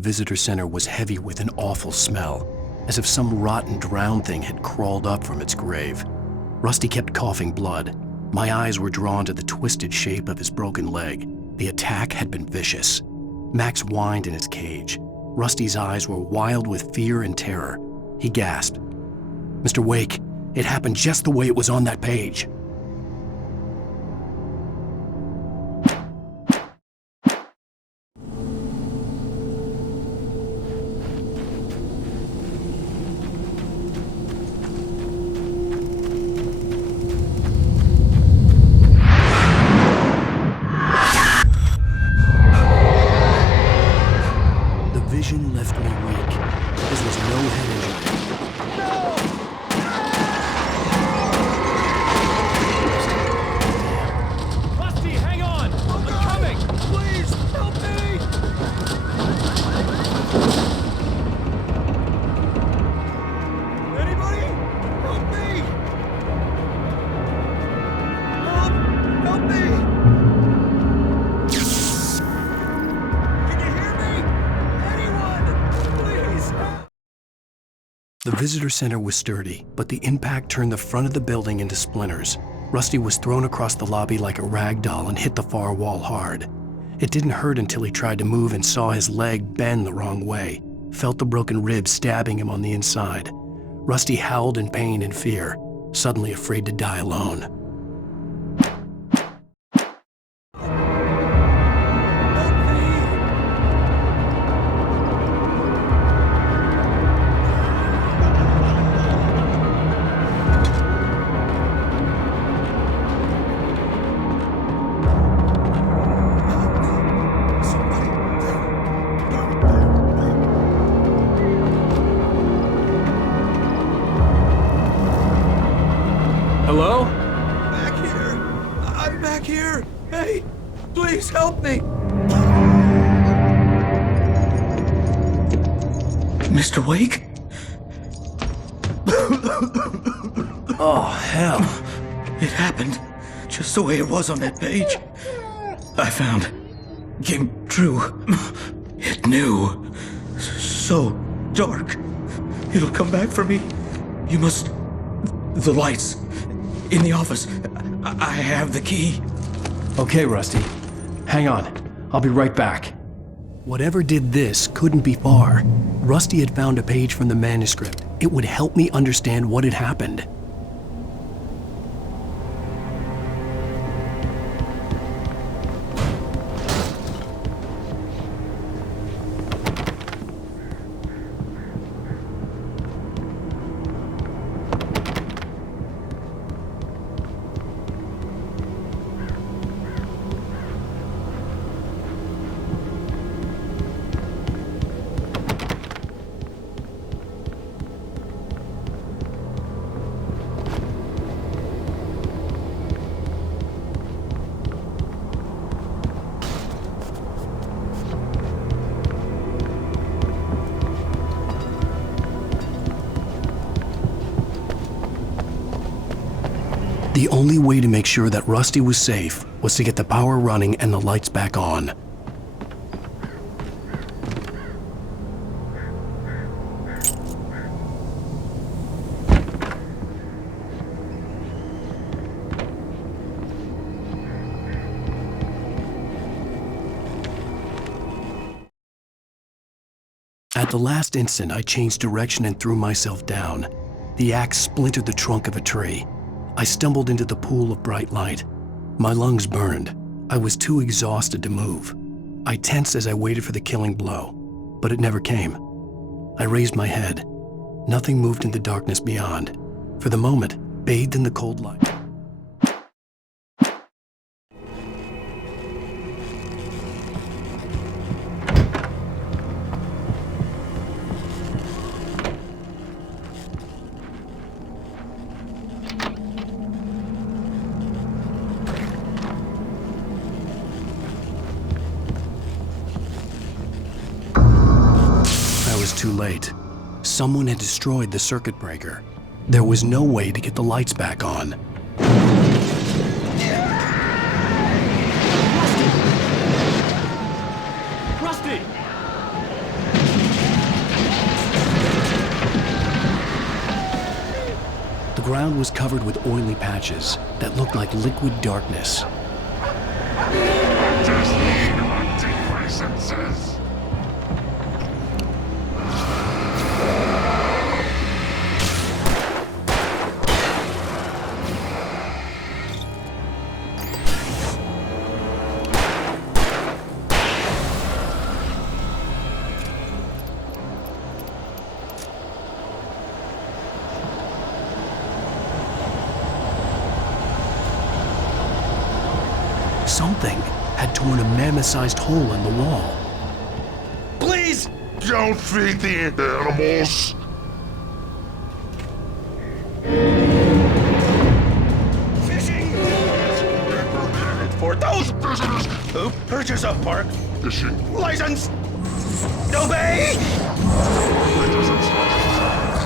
visitor center was heavy with an awful smell, as if some rotten drowned thing had crawled up from its grave. Rusty kept coughing blood. My eyes were drawn to the twisted shape of his broken leg. The attack had been vicious. Max whined in his cage. Rusty's eyes were wild with fear and terror. He gasped, "Mr. Wake, it happened just the way it was on that page." Vision left me weak. This was no head injury. Rusty, hang on! I'm coming! Please, help me! Anybody? Help me! Help me! The visitor center was sturdy, but the impact turned the front of the building into splinters. Rusty was thrown across the lobby like a rag doll and hit the far wall hard. It didn't hurt until he tried to move and saw his leg bend the wrong way, felt the broken ribs stabbing him on the inside. Rusty howled in pain and fear, suddenly afraid to die alone. Hello? Back here! I'm back here! Hey, please help me! Mr. Wake? Oh, hell. It happened just the way it was on that page. I found. Came true. It knew. So dark. It'll come back for me. You must. The lights. In the office. I have the key. Okay, Rusty. Hang on. I'll be right back. Whatever did this couldn't be far. Rusty had found a page from the manuscript. It would help me understand what had happened. The only way to make sure that Rusty was safe was to get the power running and the lights back on. At the last instant, I changed direction and threw myself down. The axe splintered the trunk of a tree. I stumbled into the pool of bright light. My lungs burned. I was too exhausted to move. I tensed as I waited for the killing blow, but it never came. I raised my head. Nothing moved in the darkness beyond. For the moment, bathed in the cold light. Too late. Someone had destroyed the circuit breaker. There was no way to get the lights back on. Rusty! ground was covered with oily patches that looked like liquid darkness. Disney hunting licenses. Something had torn a mammoth-sized hole in the wall. Please! Don't feed the animals. Fishing! For those Visitors who purchase a park fishing. license, obey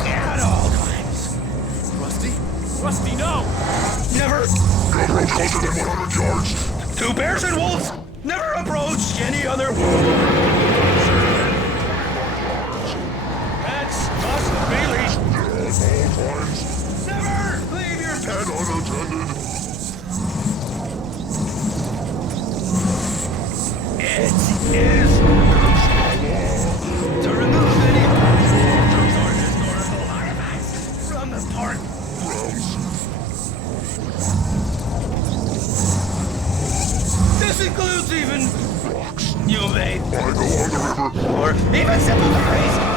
at all times. Rusty? Rusty, no! Never Approach closer than 100 yards. to bears and wolves. Never approach any other That's us, Bailey! At all times. Never leave your And unattended. It is to remove any historical artifacts from the park. Grounds. This includes even Rocks. you may I go on the river. or even simple berries.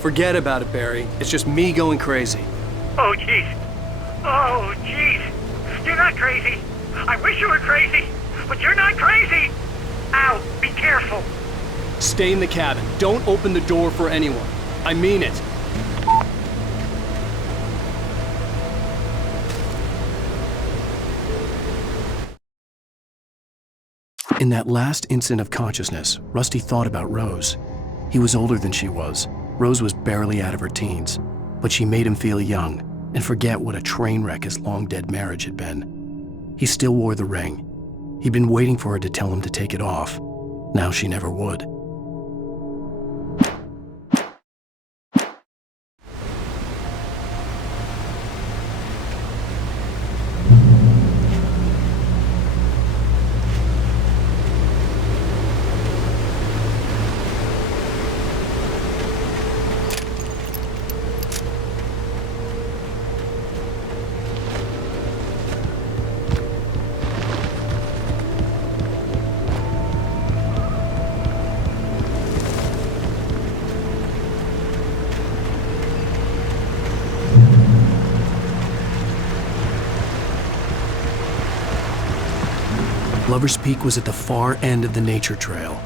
Forget about it, Barry. It's just me going crazy. Oh, jeez. Oh, jeez. You're not crazy. I wish you were crazy, but you're not crazy. Ow, be careful. Stay in the cabin. Don't open the door for anyone. I mean it. In that last instant of consciousness, Rusty thought about Rose. He was older than she was. Rose was barely out of her teens, but she made him feel young and forget what a train wreck his long-dead marriage had been. He still wore the ring. He'd been waiting for her to tell him to take it off. Now she never would. Lover's Peak was at the far end of the nature trail.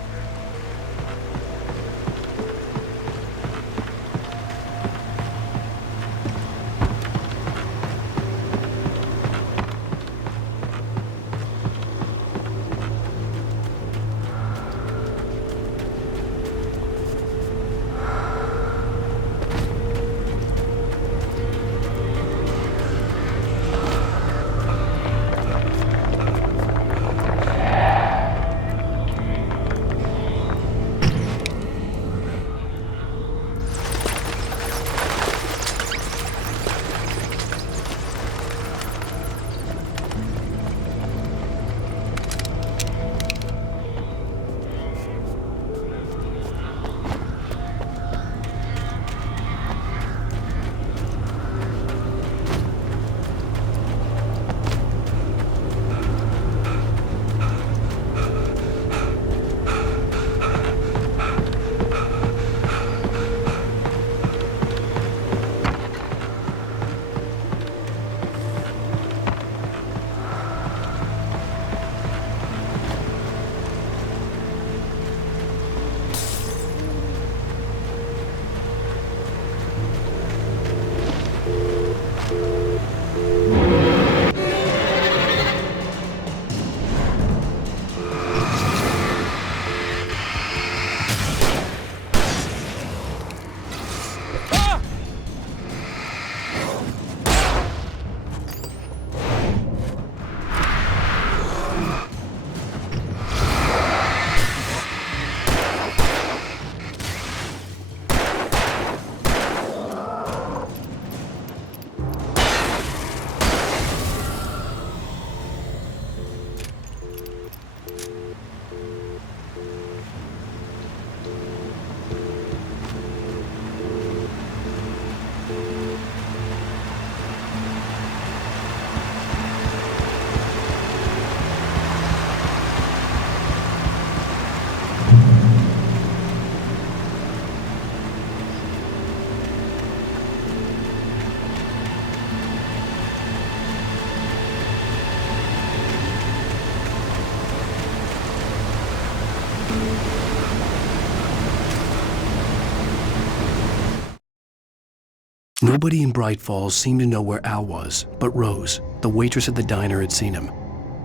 Nobody in Bright Falls seemed to know where Al was, but Rose, the waitress at the diner, had seen him.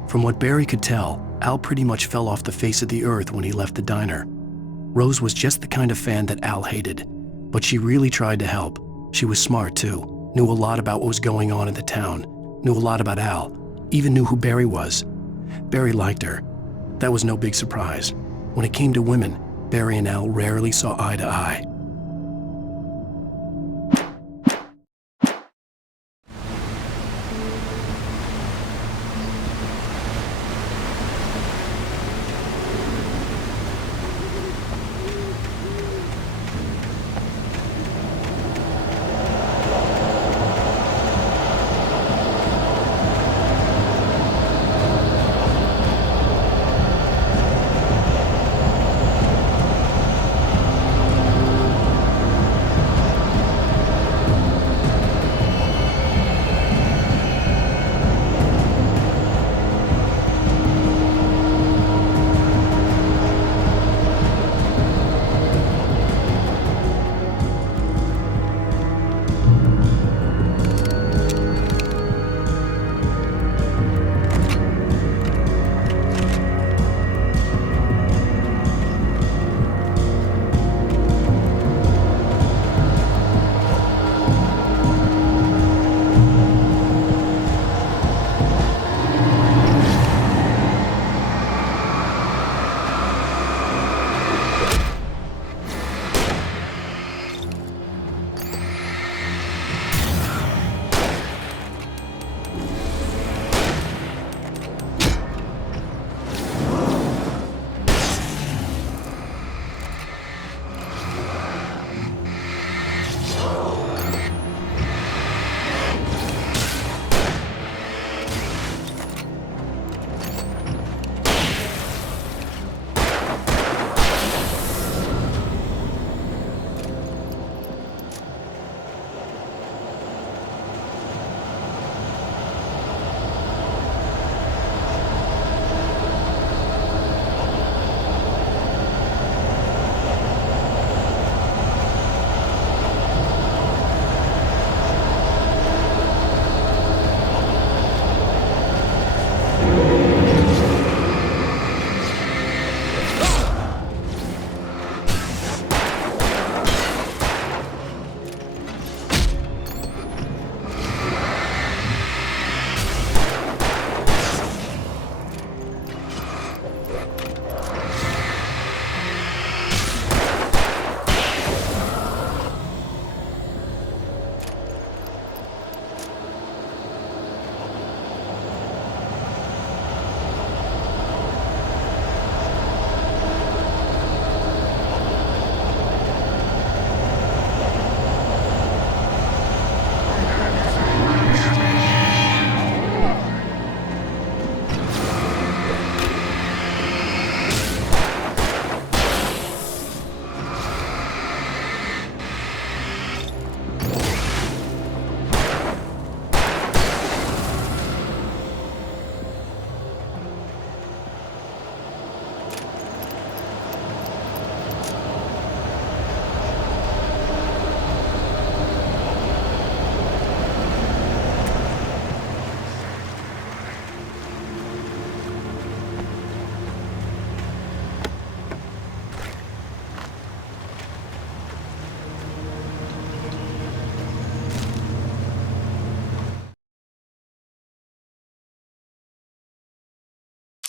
From what Barry could tell, Al pretty much fell off the face of the earth when he left the diner. Rose was just the kind of fan that Al hated, but she really tried to help. She was smart too, knew a lot about what was going on in the town, knew a lot about Al, even knew who Barry was. Barry liked her. That was no big surprise. When it came to women, Barry and Al rarely saw eye to eye.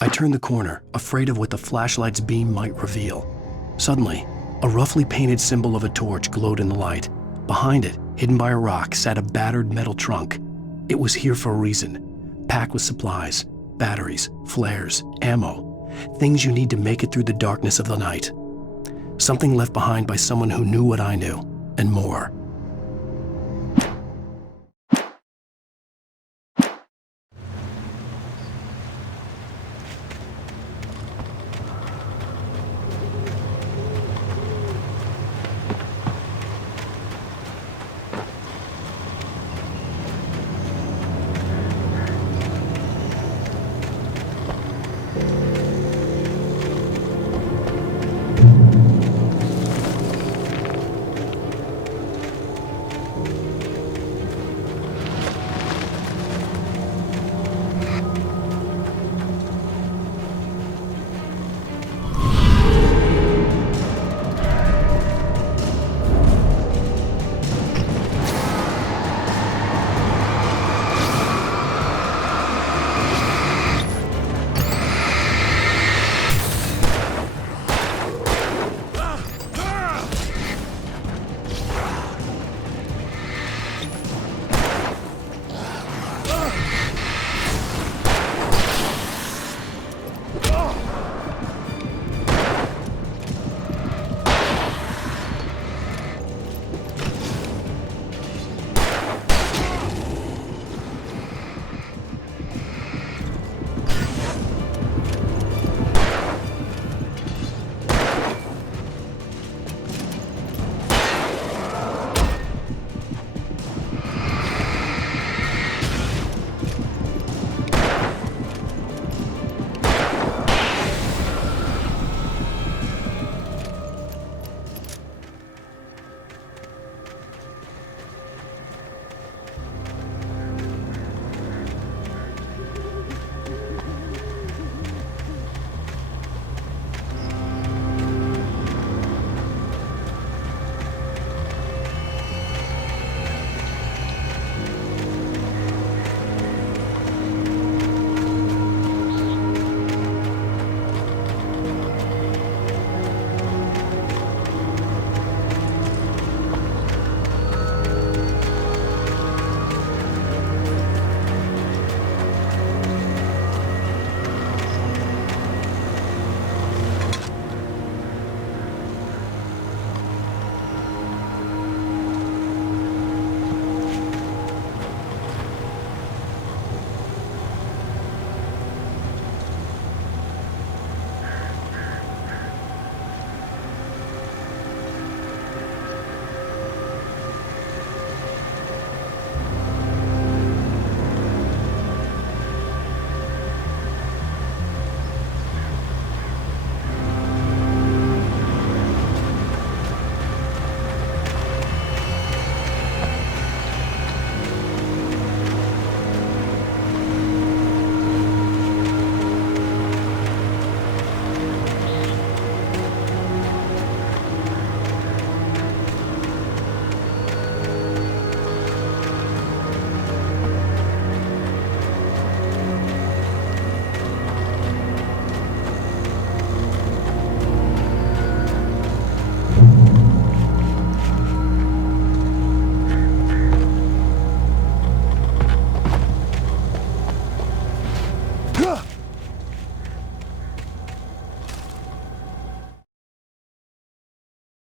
I turned the corner, afraid of what the flashlight's beam might reveal. Suddenly, a roughly painted symbol of a torch glowed in the light. Behind it, hidden by a rock, sat a battered metal trunk. It was here for a reason, packed with supplies, batteries, flares, ammo, things you need to make it through the darkness of the night. Something left behind by someone who knew what I knew, and more.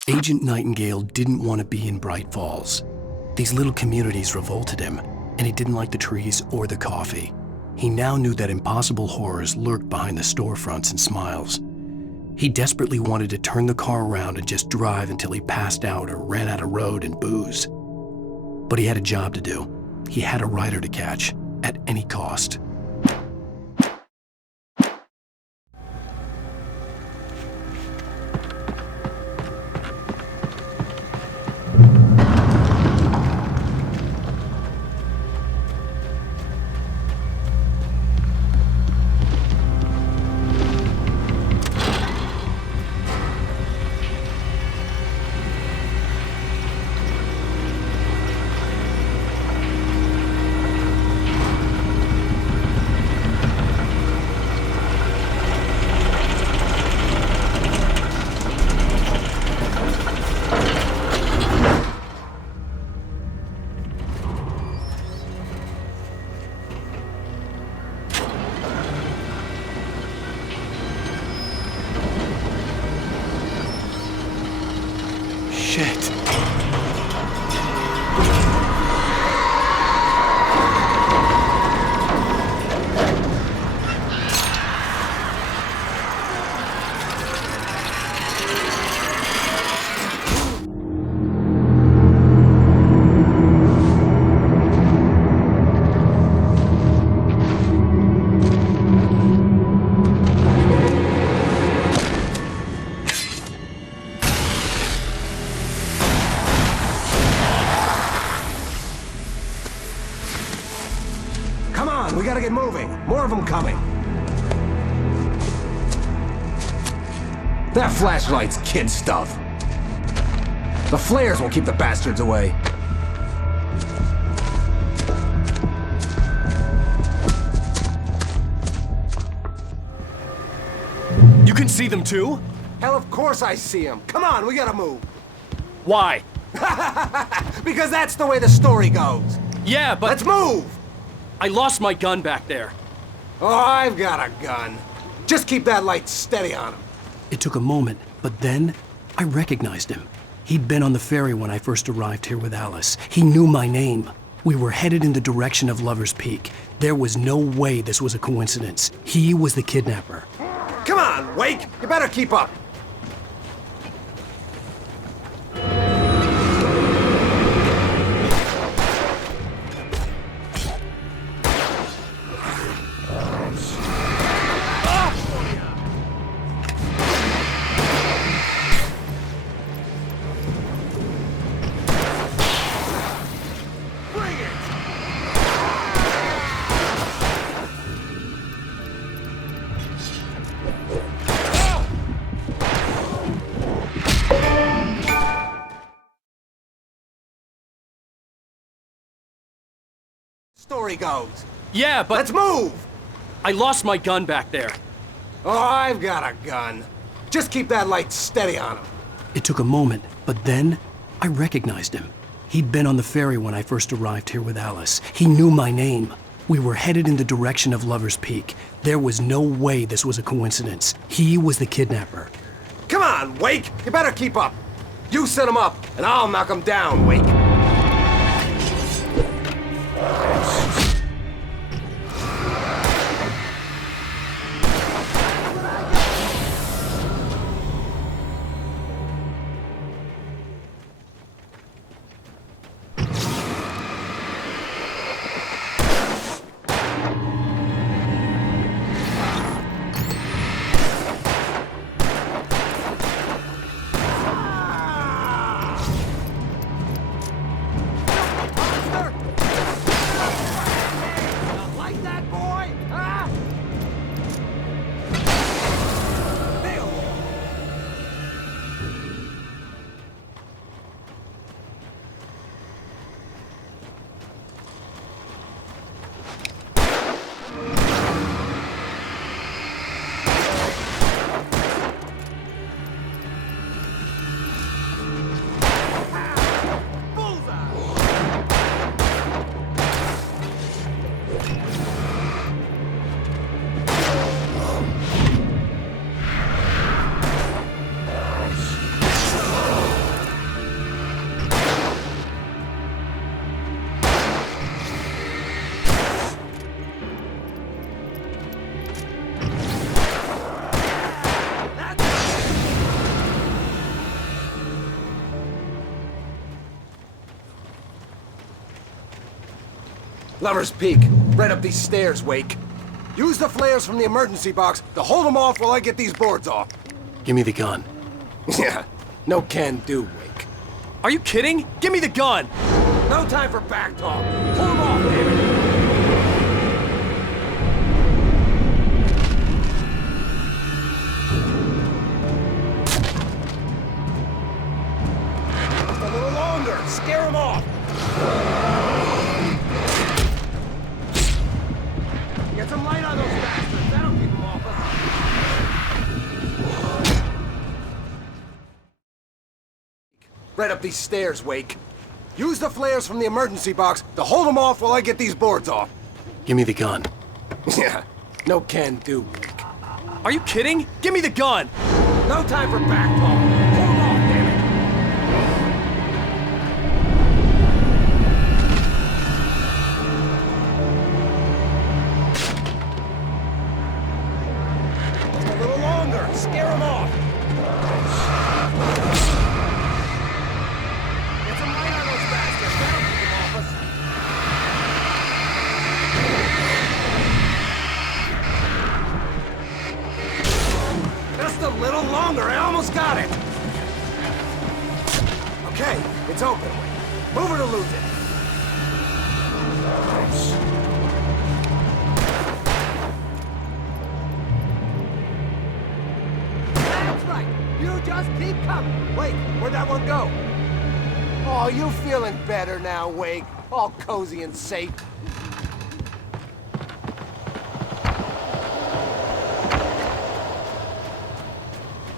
Agent Nightingale didn't want to be in Bright Falls. These little communities revolted him, and he didn't like the trees or the coffee. He now knew that impossible horrors lurked behind the storefronts and smiles. He desperately wanted to turn the car around and just drive until he passed out or ran out of road and booze. But he had a job to do. He had a rider to catch, at any cost. on, we gotta get moving. More of them coming. That flashlight's kid stuff. The flares will keep the bastards away. You can see them too? Hell, of course I see them. Come on, we gotta move. Why? Because that's the way the story goes. Yeah, but Let's move! I lost my gun back there. Oh, I've got a gun. Just keep that light steady on him. It took a moment, but then I recognized him. He'd been on the ferry when I first arrived here with Alice. He knew my name. We were headed in the direction of Lover's Peak. There was no way this was a coincidence. He was the kidnapper. Come on, Wake! You better keep up. Story goes. Yeah, but Let's move! I lost my gun back there. Oh, I've got a gun. Just keep that light steady on him. It took a moment, but then I recognized him. He'd been on the ferry when I first arrived here with Alice. He knew my name. We were headed in the direction of Lover's Peak. There was no way this was a coincidence. He was the kidnapper. Come on, Wake! You better keep up. You set him up, and I'll knock him down, Wake. Like that, boy? Huh? Lover's Peak. Right up these stairs, Wake. Use the flares from the emergency box to hold them off while I get these boards off. Give me the gun. Yeah, no can do, Wake. Are you kidding? Give me the gun! No time for back talk. Pull them off, David. Just a little longer. Scare them off. Get some light on those bastards. That'll keep them off us. Right up these stairs, Wake. Use the flares from the emergency box to hold them off while I get these boards off. Give me the gun. Yeah, no can do, Wake. Are you kidding? Give me the gun! No time for back talk. Pull them off, damn it. Just a little longer. Scare them off. Get some light on those bastards. That'll keep them off us. Just a little longer. I almost got it. Okay, it's open. Move it or lose it. Just keep coming. Wake, where'd that one go? Oh, you feeling better now, Wake? All cozy and safe.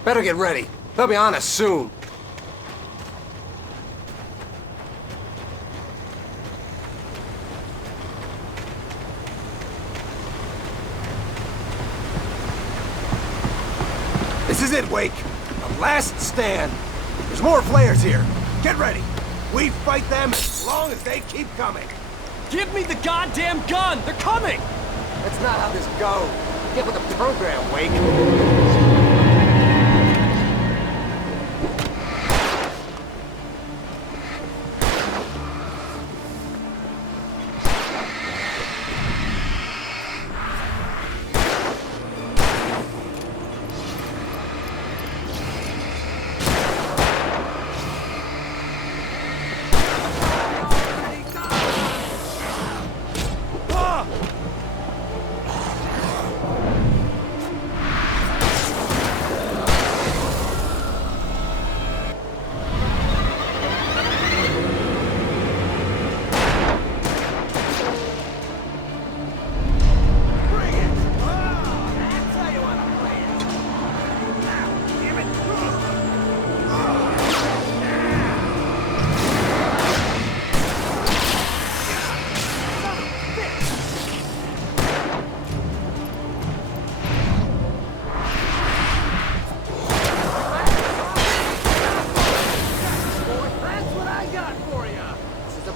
Better get ready. They'll be on us soon. This is it, Wake. The last stand. There's more flares here. Get ready. We fight them as long as they keep coming. Give me the goddamn gun! They're coming! That's not how this goes. Get with the program, Wake.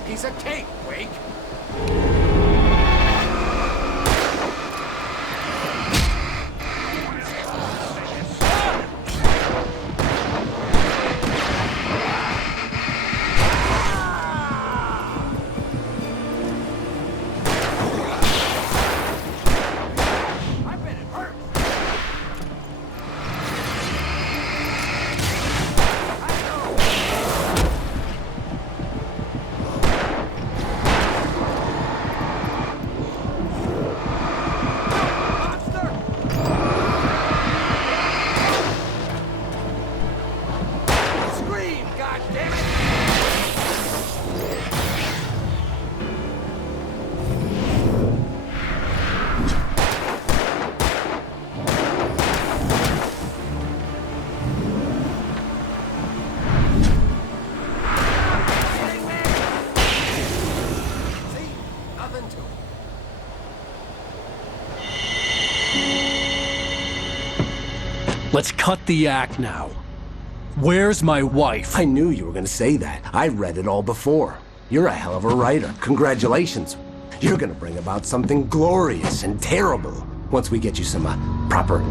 Piece of cake, Wake. I bet it hurts. Let's cut the act now. Where's my wife? I knew you were gonna say that. I read it all before. You're a hell of a writer. Congratulations. You're gonna bring about something glorious and terrible once we get you some proper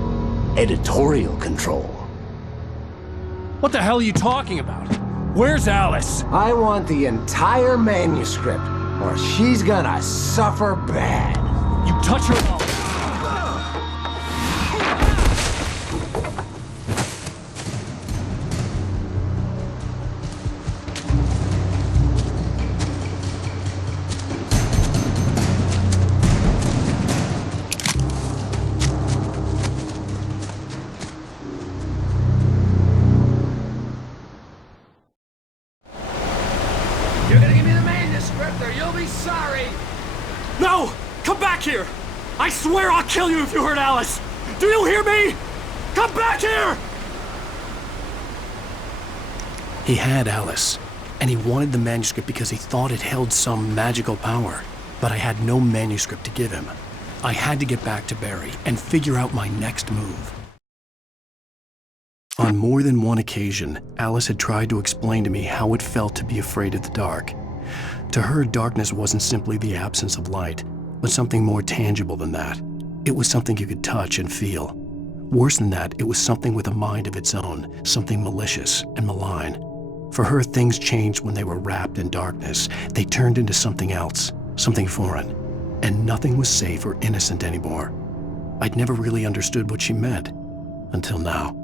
editorial control. What the hell are you talking about? Where's Alice? I want the entire manuscript, or she's gonna suffer bad. You touch her... You're gonna give me the manuscript, or you'll be sorry. No! Come back here! I swear I'll kill you if you hurt Alice! Do you hear me? Come back here! He had Alice, and he wanted the manuscript because he thought it held some magical power. But I had no manuscript to give him. I had to get back to Barry and figure out my next move. On more than one occasion, Alice had tried to explain to me how it felt to be afraid of the dark. To her, darkness wasn't simply the absence of light, but something more tangible than that. It was something you could touch and feel. Worse than that, it was something with a mind of its own, something malicious and malign. For her, things changed when they were wrapped in darkness. They turned into something else, something foreign, and nothing was safe or innocent anymore. I'd never really understood what she meant, until now.